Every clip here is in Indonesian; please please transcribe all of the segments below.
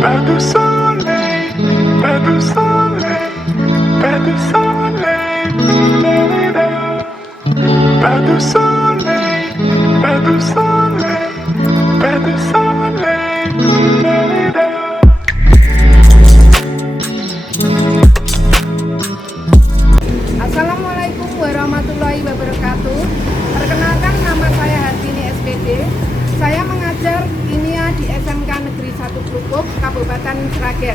Pas de soleil, pas de soleil, pas de soleil, la-la-la. Pas de soleil, pas de soleil, pas de soleil, la-la-la. Assalamualaikum warahmatullahi wabarakatuh. Perkenalkan, nama saya Hartini SPD. Saya mengajar kimia di SMK Negeri 1 Krukuk, Kabupaten Sragen.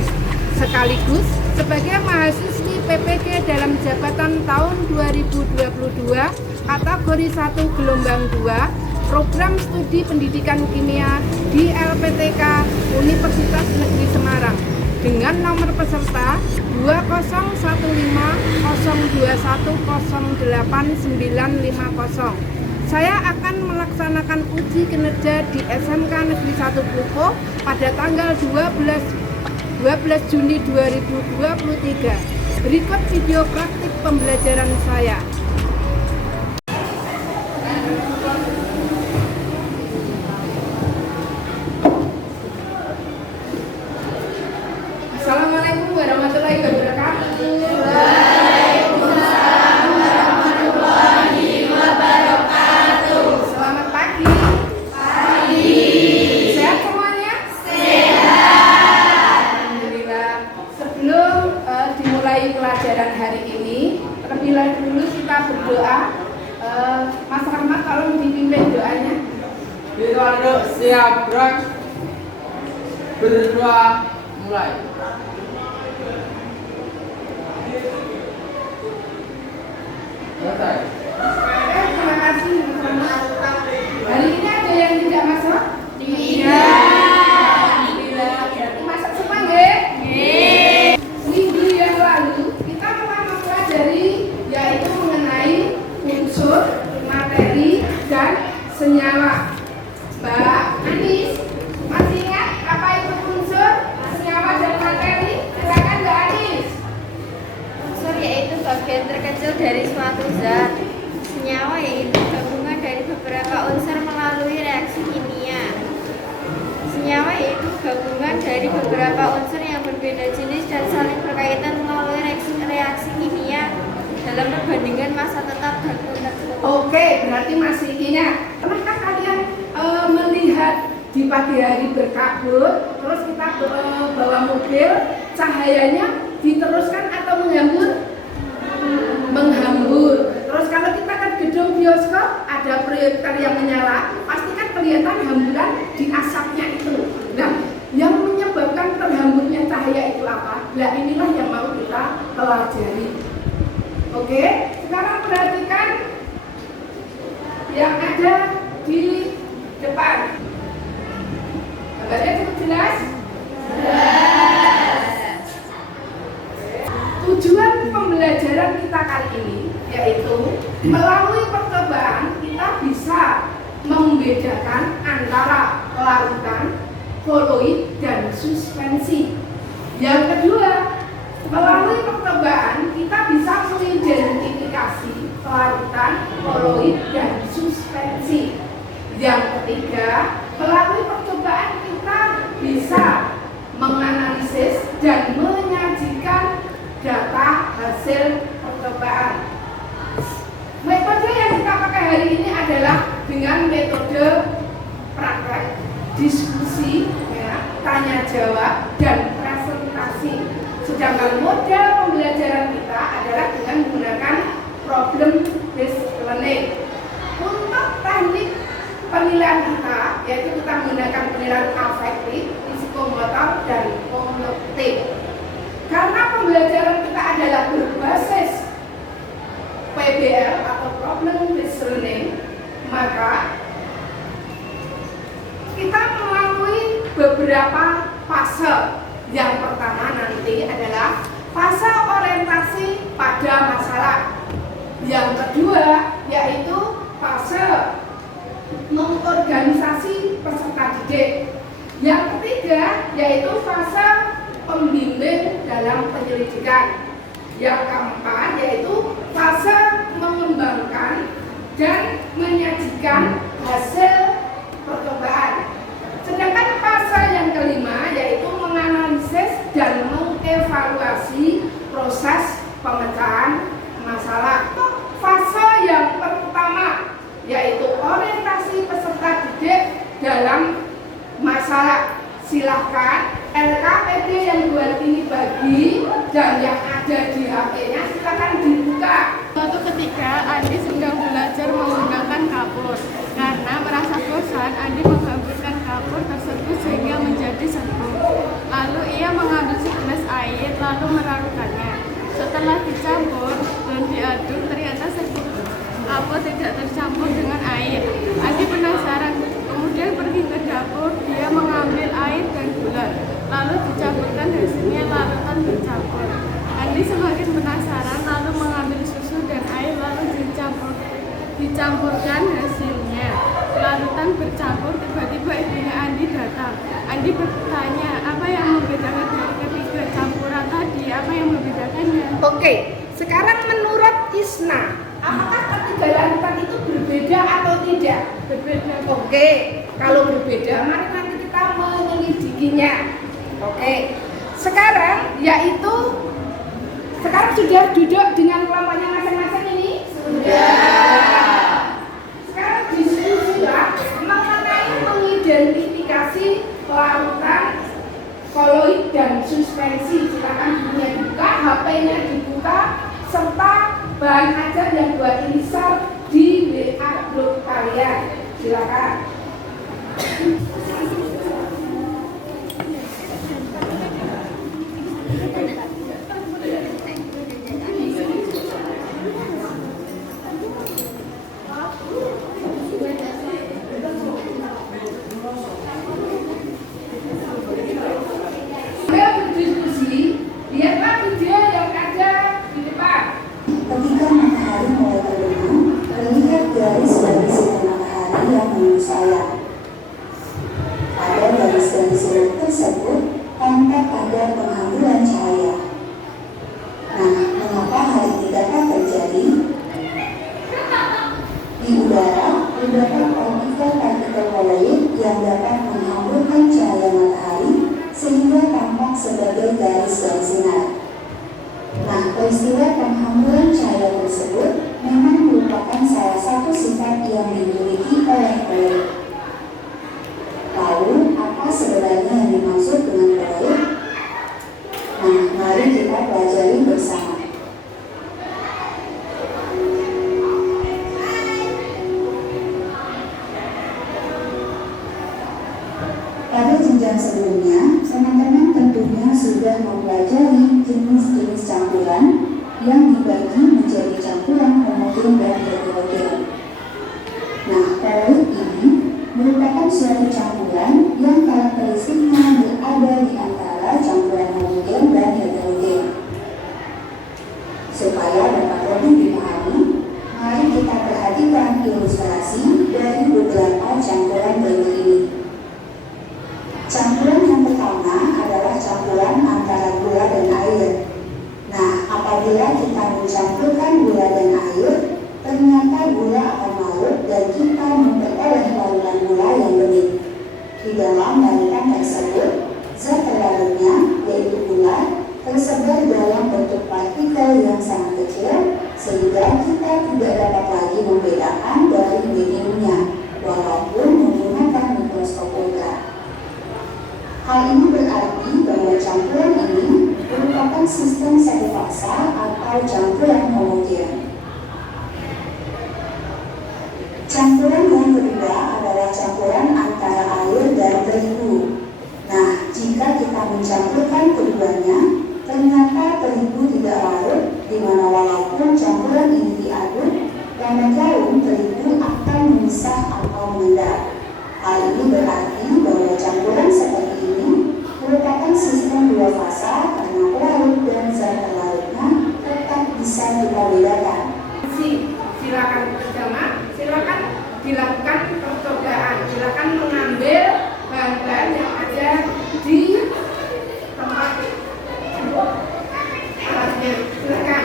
Sekaligus sebagai mahasiswi PPG dalam jabatan tahun 2022, kategori 1 gelombang 2, program studi pendidikan kimia di LPTK Universitas Negeri Semarang dengan nomor peserta 202102108950. Saya akan melaksanakan uji kinerja di SMK Negeri 1 Krukuk pada tanggal 12 Juni 2023. Berikut video praktik pembelajaran saya. Assalamualaikum warahmatullahi wabarakatuh. Waalaikumsalam warahmatullahi wabarakatuh. Selamat pagi. Pagi. Sehat semuanya? Sehat. Alhamdulillah. Sebelum dimulai pelajaran hari ini, terlebih dahulu kita berdoa. Mas Rahmat, tolong dipimpin doanya. Ridho siap gerak, berdoa mulai. Selesai. Terima kasih Mas Rahmat. Hari ini ada yang tidak masuk? Alhamdulillah. Berarti masuk semua nggih? Minggu yang lalu kita telah mempelajari yaitu mengenai unsur, materi, dan senyawa. Mbak Anis, masih ingat apa itu unsur, senyawa, dan materi? Silakan Mbak Anis. Unsur yaitu bagian terkecil dari suatu zat. Senyawa yaitu gabungan dari beberapa unsur melalui reaksi kimia. Senyawa yaitu gabungan dari beberapa unsur yang berbeda jenis dan saling berkaitan melalui reaksi kimia dalam perbandingan massa tetap dan tertentu. Oke, berarti masih ingat. Pernahkah kalian melihat di pagi hari berkabut, terus kita bawa mobil, cahayanya diteruskan atau menghambur? Menghambur. Terus kalau kita ke gedung bioskop, ada proyektor yang menyala, pasti kan kelihatan hamburan di asapnya itu. Nah, yang menyebabkan terhamburnya cahaya itu apa? Nah, inilah yang mau kita pelajari. Oke, sekarang perhatikan yang ada di depan. Gambarnya cukup jelas? Tujuan pembelajaran kita kali ini yaitu melalui percobaan kita bisa membedakan antara larutan, koloid, dan suspensi. Yang kedua, melalui percobaan kita bisa mengidentifikasi larutan, koloid, dan suspensi. Yang ketiga, melalui percobaan kita bisa menganalisis dan menyajikan data hasil percobaan. Metode yang kita pakai hari ini adalah dengan metode praktek, diskusi, tanya jawab, dan presentasi. Sedangkan model pembelajaran kita adalah dengan menggunakan problem based learning. Untuk teknik penilaian kita, yaitu kita menggunakan penilaian afektif, psikomotor, dan kognitif. Karena pembelajaran kita adalah berbasis PBL atau problem based learning, maka kita melalui beberapa fase. Yang pertama nanti adalah fase orientasi pada masalah. Yang kedua yaitu fase mengorganisasi peserta didik. Yang ketiga yaitu fase pembimbing dalam penyelidikan. Yang keempat yaitu fase mengembangkan dan menyajikan hasil percobaan. Sedangkan fase yang kelima yaitu menganalisis dan mengevaluasi proses pemecahan masalah. Fase yang pertama yaitu orientasi peserta didik dalam masalah. Silahkan LKPD yang buat ini bagi dan yang ada di HP-nya silakan dibuka. Suatu ketika Andi sedang belajar menggunakan kapur. Karena merasa bosan, Andi menghamburkan kapur tersebut sehingga menjadi serbuk. Lalu ia mengambil segelas air lalu merarukannya. Setelah dicampur dan diaduk, ternyata serbuk kapur tidak tercampur dengan air. Andi penasaran, kemudian pergi ke dapur. Dia mengambil air dan gula, lalu dicampurkan, hasilnya larutan bercampur. Andi semakin penasaran, lalu mengambil susu dan air lalu dicampurkan, hasilnya larutan bercampur. Tiba-tiba ibunya Andi datang. Andi bertanya, apa yang membedakan dari ketiga campuran tadi? Apa yang membedakannya? Oke, sekarang menurut Isna, apakah ketiga larutan itu berbeda atau tidak? Berbeda. Oke, kalau berbeda, mari nanti kita menyelidikinya. Oke, sekarang sudah duduk dengan kelompoknya masing-masing ini? Sudah. Sekarang diskusilah mengenai mengidentifikasi larutan koloid dan suspensi. Silakan dunia dibuka, HP-nya dibuka, serta bahan ajar yang buat inisial di WA grup kalian. Silakan. Berdiskusi, lihatlah video yang ada di depan. Ketika matahari mulai terbenam, terlihat garis-garis sinar matahari yang menuju sayap. Pada garis-garis sinar tersebut tampak ada penghamburan cahaya. Nah, mengapa hal ini dapat terjadi? Di udara, terdapat partikel-partikel koloid yang dapat menghamburkan cahaya matahari sehingga tampak sebagai garis-garis sinar. Nah, peristiwa penghamburan cahaya tersebut memang merupakan salah satu sifat yang dimiliki oleh koloid. Tahu apa sebenarnya yang dimaksud dengan koloid? Nah, mari kita pelajari bersama. Pada jenjang sebelumnya, teman-teman tentunya sudah mempelajari jenis-jenis campuran yang dibagi menjadi campuran homogen dan heterogen. Nah, koloid ini merupakan suatu campuran yang karakteristiknya berada di antara campuran homogen dan heterogen. Supaya dapat lebih dipahami, mari kita perhatikan ilustrasi dari beberapa campuran berikut ini. Campuran yang pertama adalah campuran antara gula dan air. Nah, apabila kita mencampurkan gula dan air, ternyata gula akan larut dan kita memperoleh larutan gula yang bening. Di dalam larutan tersebut, zat terlarutnya, yaitu gula, tersebar dalam bentuk partikel yang sangat kecil, sehingga kita tidak dapat lagi membedakan dari mediumnya, walaupun menggunakan mikroskop ultra. Hal ini berarti bahwa campuran ini merupakan sistem satu fasa atau campuran homogen. Campuran yang kedua adalah campuran antara air dan terigu. Nah, jika kita mencampurkan keduanya, ternyata terigu tidak larut, di mana walaupun campuran ini diaduk, lama jarum terigu akan memisah atau mengendap. Hal ini berarti bahwa campuran seperti ini merupakan sistem dua fasa karena pelarut dan zat terlarutnya tetap bisa kita bedakan. Silakan bersama, silakan dilakukan percobaan, silakan mengambil bahan-bahan yang ada di tempat alatnya. Silakan.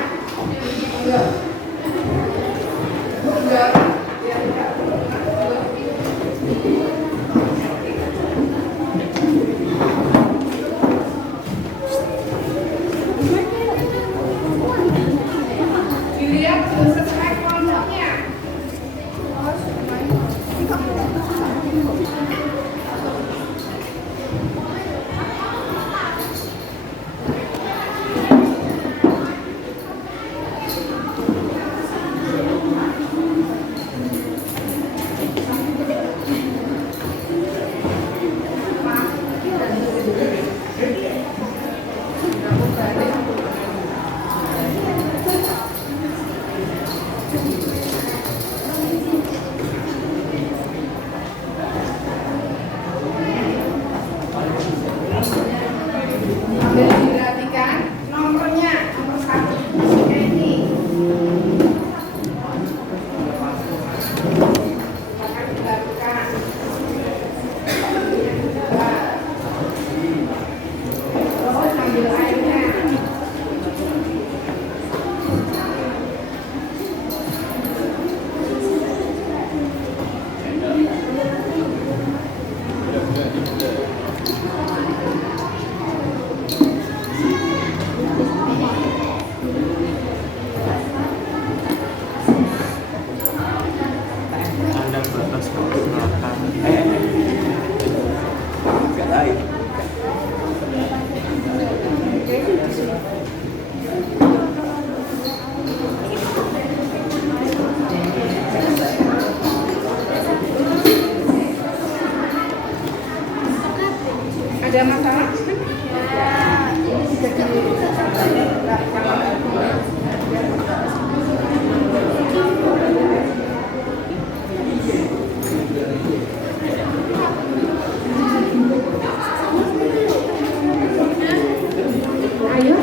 Ini bisa ayo,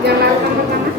yang lakukan pertama.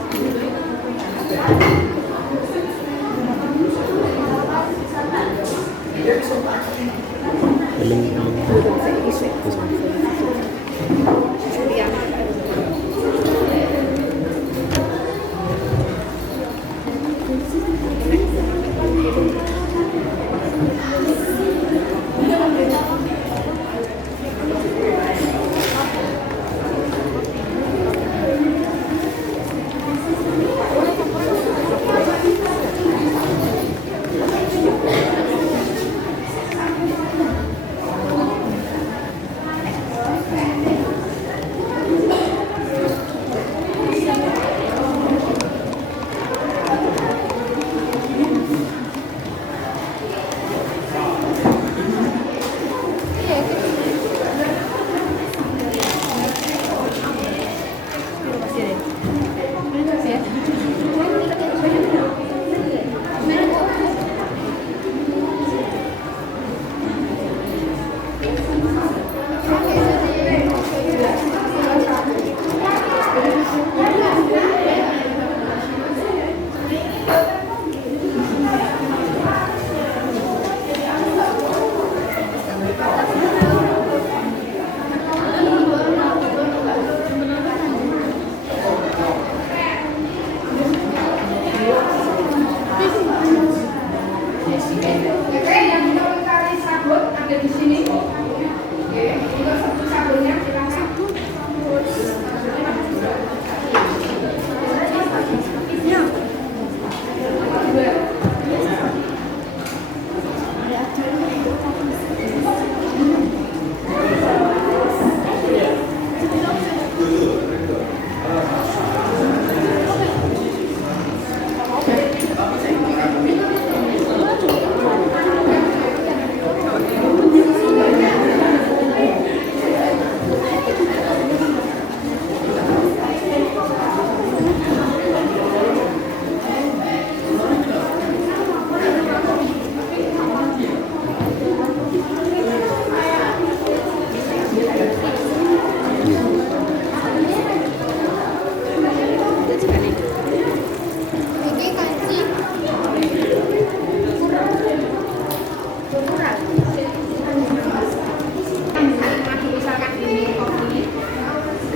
Oke, yang mau mencari sabun ada di sini. Oke, untuk sabunnya silakan.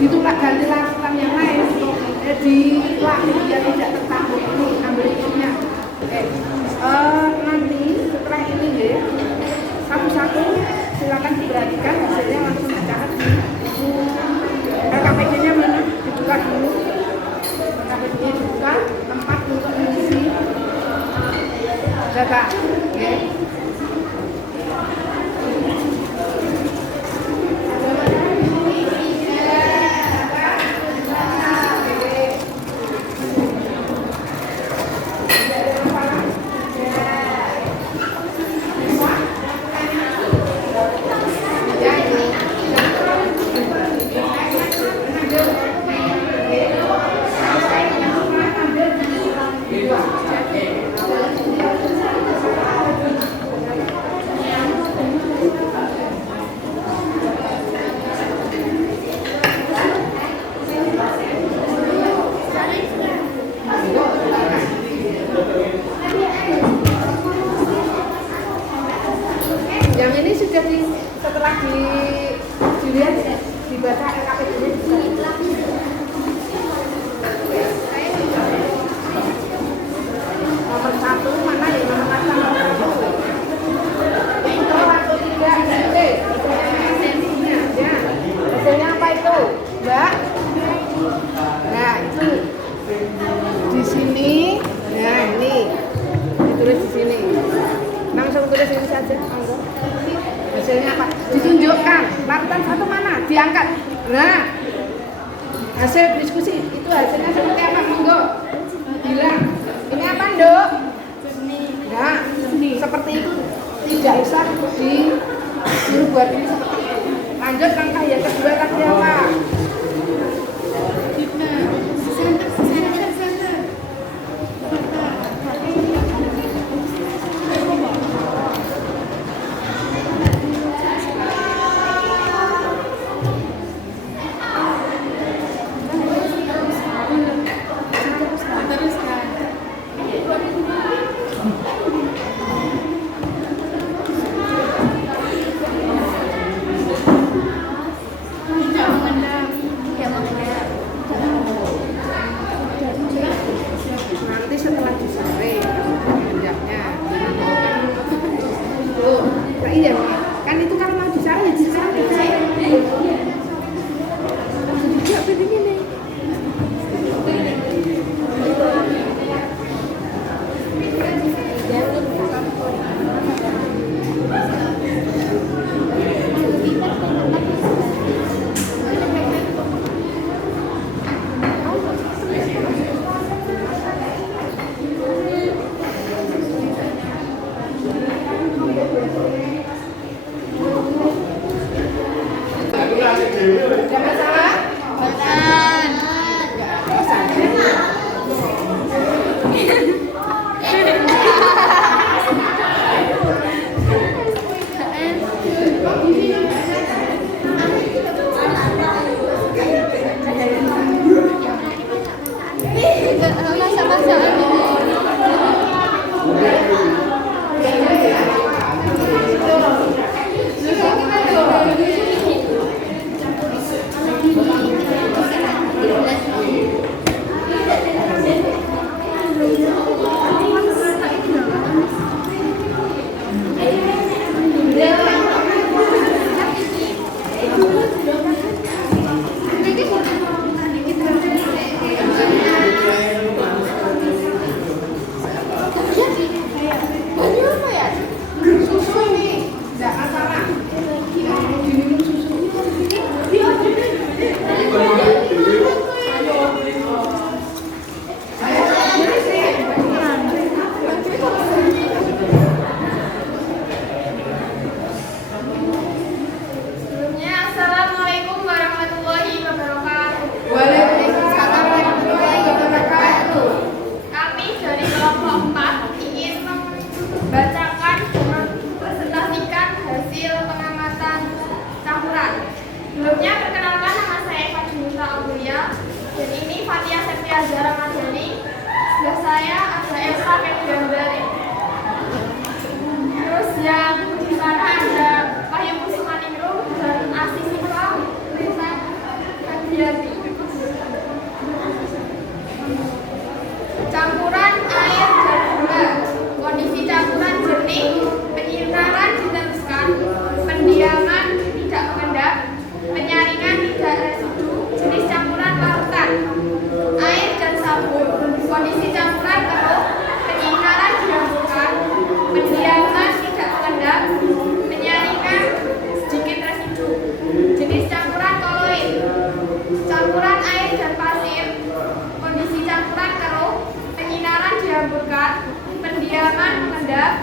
Itu Kak, ganti larutan yang lain di lak biar tidak tertampung. Ini ambil minumnya. Oke. Nanti setelah ini ya, satu-satu silakan diperhatikan hasilnya langsung dicatat di buku. KKPD-nya mana? Dibuka dulu. KKPD-nya dibuka, tempat untuk mengisi data. Oke. Yang ini sudah setelah dilihat dibaca LKPD-nya juga. Nomor 1 mana ya? Nomor 1 itu atau tidak ini hasilnya ya. Hasilnya apa itu, Mbak? Nah itu di sini. Nah ini ditulis di sini. Langsung tulis ini saja. Hasilnya apa? Ditunjukkan. Larutan 1 mana? Diangkat. Nah, hasil diskusi itu hasilnya seperti apa? Monggo bilang. Ini apa, Nduk? Nah, seperti itu. Tidak usah disuruh buat ini seperti itu. Lanjut langkah yang kedua tadi. Ada masalah? Sebelumnya, Assalamualaikum warahmatullahi wabarakatuh. Waalaikumsalam warahmatullahi wabarakatuh. Kami dari kelompok 4 ingin membacakan dan presentasikan hasil pengamatan campuran. Sebelumnya, perkenalkan nama saya Eva Junita Aulia dan ini Fatia Septiaza Ramadhani. Sebelah saya ada Elsa Kendandari. Terus yang di sana ada Wahyu Kusumaningrum dan Asih Sifra Risa Kadiati. Campuran air dan gula. Kondisi campuran jernih, penyinaran diteruskan, pendiaman tidak mengendap, penyaringan tidak residu, jenis campuran larutan. Air dan sabun. Kondisi campuran keruh, penyinaran dilakukan, pendiaman tidak mengendap, penyaringan sedikit residu. Jenis campuran koloid. Campuran air dan pasir. Kondisi campuran keruh, penyinaran dihamburkan, pendiaman mengendap,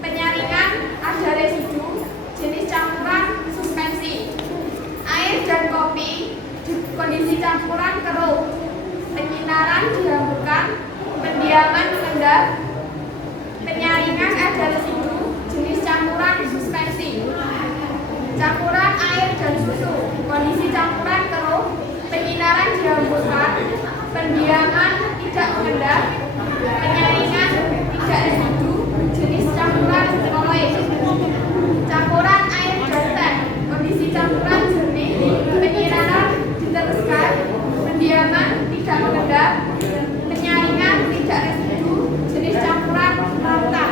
penyaringan ada residu. Jenis campuran suspensi. Air dan kopi. Kondisi campuran keruh, penyinaran dihamburkan, pendiaman mengendap, penyaringan ada residu. Jenis campuran suspensi. Campuran air dan susu. Kondisi campuran keruh, penyinaran dihamburkan, pendiaman tidak mengendap, penyaringan tidak residu. Jenis campuran koloid. Campuran air dan teh. Kondisi campuran jernih, penyinaran diteruskan, pendiaman tidak mengendap, penyaringan tidak residu. Jenis campuran larutan.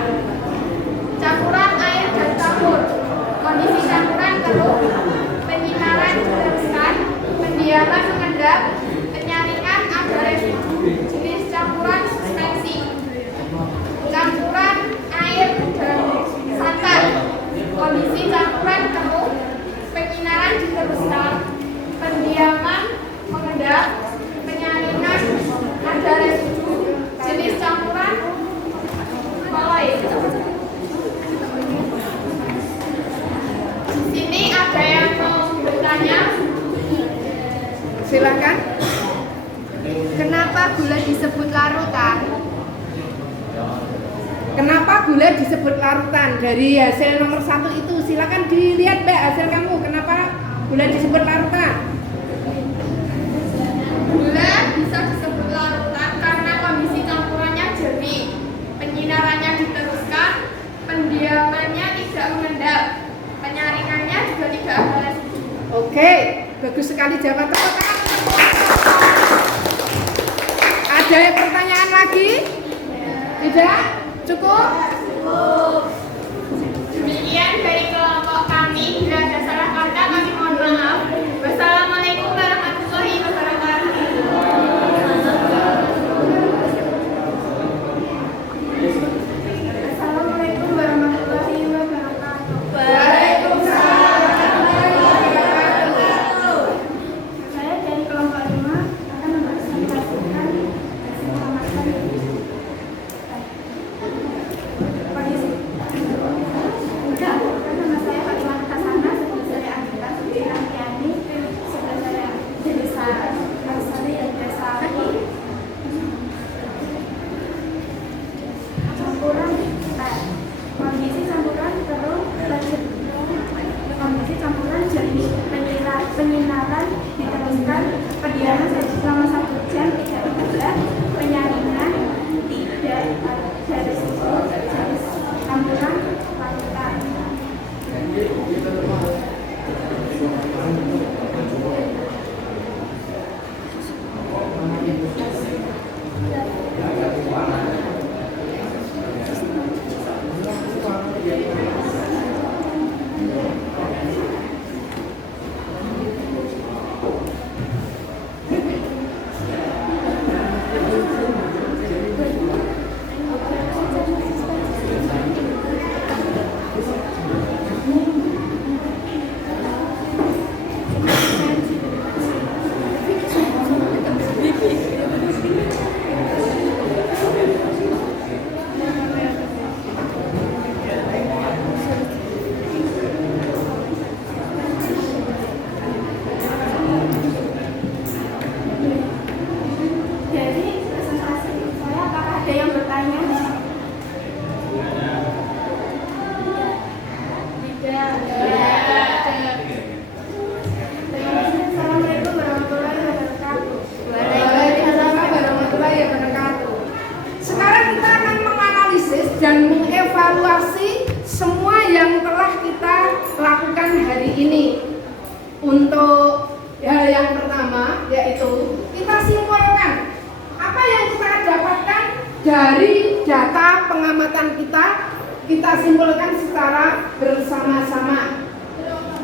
Campuran air dan campur. Kondisi campuran keruh, penyinaran diteruskan, pendiaman mengendap, penyaringan ada residu. Jenis campuran suspensi. Campuran air dan santan. Kondisi campuran keruh, penyinaran diteruskan, pendiaman mengendap, penyaringan ada residu. Jenis campuran koloid. Di sini ada yang mau bertanya. Silakan. Kenapa gula disebut larutan? Kenapa gula disebut larutan? Dari hasil nomor 1 itu, silakan dilihat Mbak hasil kamu. Kenapa gula disebut larutan? Gula bisa disebut larutan karena kondisi campurannya jernih, penyinarannya diteruskan, pendiamannya tidak mengendap, penyaringannya juga tidak ada residu. Oke, bagus sekali jawaban. Tepuk tangan. Ada pertanyaan lagi? Tidak? Cukup? Demikian dari kelompok kami. Bila ada salah kata kami mohon maaf. Wassalamualaikum warahmatullahi wabarakatuh. Assalamualaikum warahmatullahi wabarakatuh. Waalaikumsalam warahmatullahi wabarakatuh. Saya dari kelompok 5 akan mempresentasikan hasil pengamatan kondisi dari data pengamatan kita simpulkan secara bersama-sama.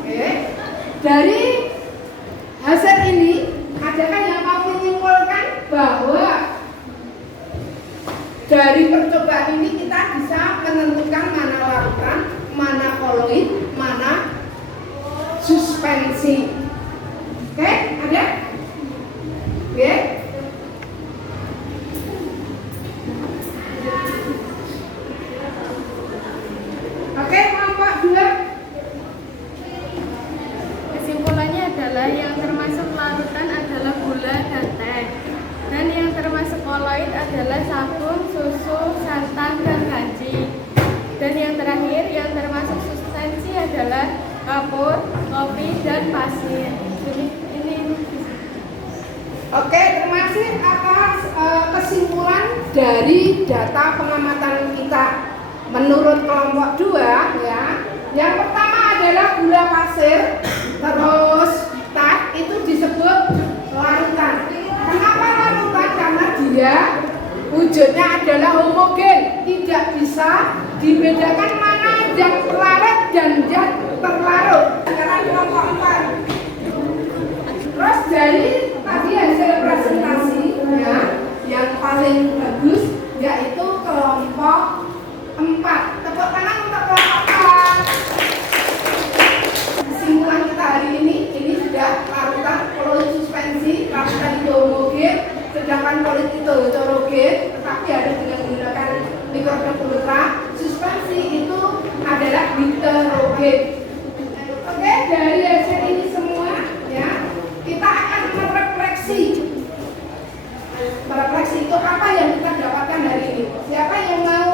Oke. Dari hasil ini, adakah yang mau menyimpulkan bahwa dari percobaan ini kita bisa menentukan mana larutan, mana koloid, mana suspensi. Oke, ada? Oke. Oke, kelompok 2. Kesimpulannya adalah yang termasuk larutan adalah gula dan teh, dan yang termasuk koloid adalah sabun, susu, santan, dan kanji. Dan yang terakhir yang termasuk substansi adalah kapur, kopi, dan pasir. Ini. Oke, terima kasih atas kesimpulan dari data pengamatan kita. Menurut kelompok 2 ya, yang pertama adalah gula pasir, terus teh itu disebut larutan. Kenapa larutan? Karena dia wujudnya adalah homogen, tidak bisa dibedakan mana yang larut dan yang terlarut. Sekarang kelompok 4. Terus dari tadi hasil presentasi ya, yang paling bagus yaitu kelompok 4. Tepuk tangan untuk kelompok 4. Kesimpulan kita hari ini sudah larutan, koloid, suspensi. Larutan itu homogen, sedangkan koloid itu heterogen, tetapi ada dengan menggunakan mikrodot ultra. Suspensi itu adalah heterogen. Oke, dari hasil ini semua ya, kita akan merefleksi. Merefleksi itu apa yang kita dapatkan hari ini? Siapa yang mau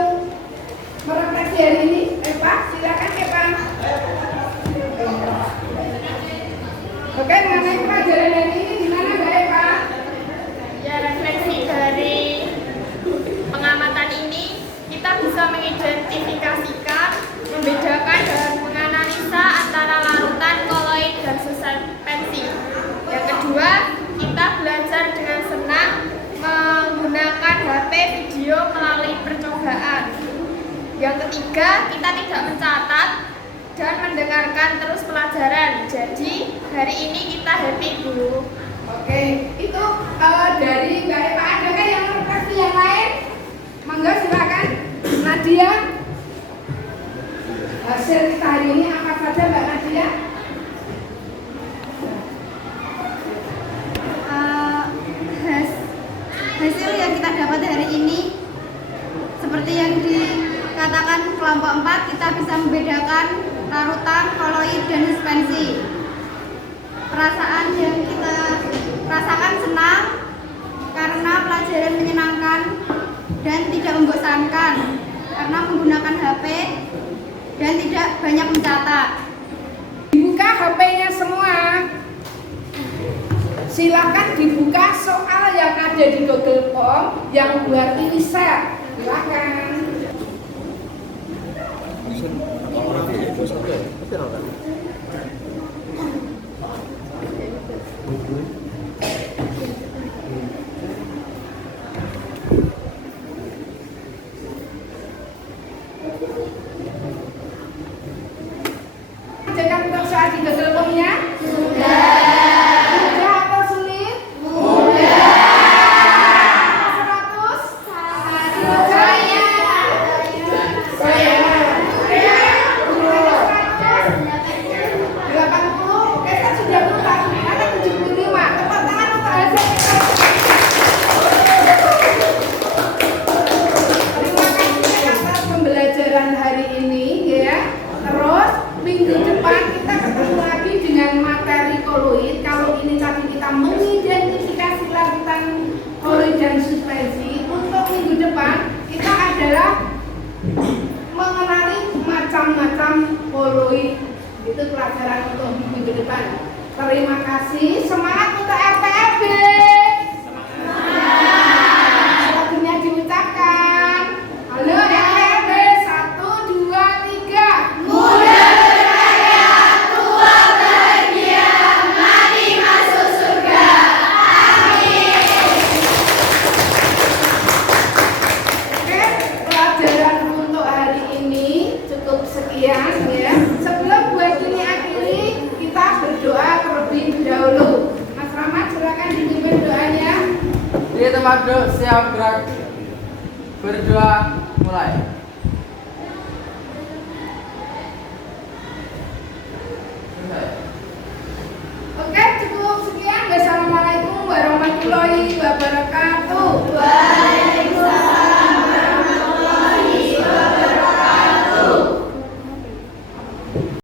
merefleksi hari ini? Eva, silakan Eva. Oke, mengenai pelajaran hari ini gimana Mbak Eva? Ya, refleksi dari pengamatan ini kita bisa mengidentifikasikan, membedakan dan menganalisa antara larutan, koloid, dan suspensi. Yang kedua, kita belajar dengan senang menggunakan HP video melalui percobaan. Yang ketiga, kita tidak mencatat dan mendengarkan terus pelajaran. Jadi hari ini kita happy, Bu. Oke, itu dari Mbak Eva. Adakah yang refleksi yang lain? Monggo silakan. Nadia. Hasil kita hari ini apa saja Mbak Nadia? Hasil yang kita dapat hari ini seperti yang dikatakan kelompok 4, kita bisa membedakan larutan, koloid, dan suspensi. Perasaan yang kita rasakan senang karena pelajaran menyenangkan dan tidak membosankan karena menggunakan HP dan tidak banyak mencatat. Dibuka HP-nya semua. Silakan dibuka soal yang ada di Google Form yang buat ini share. Silakan. Jangan untuk soal di Google Form-nya. Itu pelajaran untuk minggu depan. Terima kasih. Semangat untuk RPFB. Lagunya diucapkan. Halo RPFB. 1, 2, 3. Muda berkarya, tua bahagia, mari masuk surga. 1, 2, 3. Amin. Ade, siap gerak. Berdua, mulai.